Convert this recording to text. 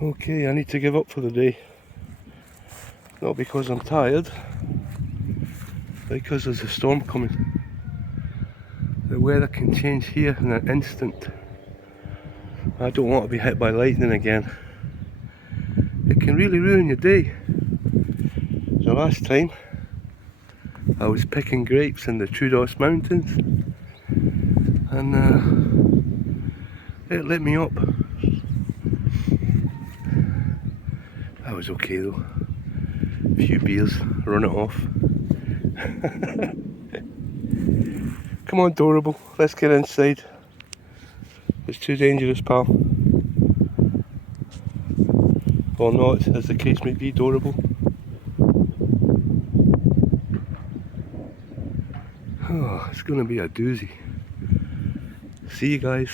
Okay, I need to give up for the day. Not because I'm tired, but because there's a storm coming. The weather can change here in an instant. I don't want to be hit by lightning again. It can really ruin your day. The last time I was picking grapes in the Troodos Mountains and it lit me up. That was okay though. A few beers, run it off. Come on, Dorable, let's get inside. It's too dangerous, pal. Or not, as the case may be, Dorable. Oh, it's gonna be a doozy. See you guys.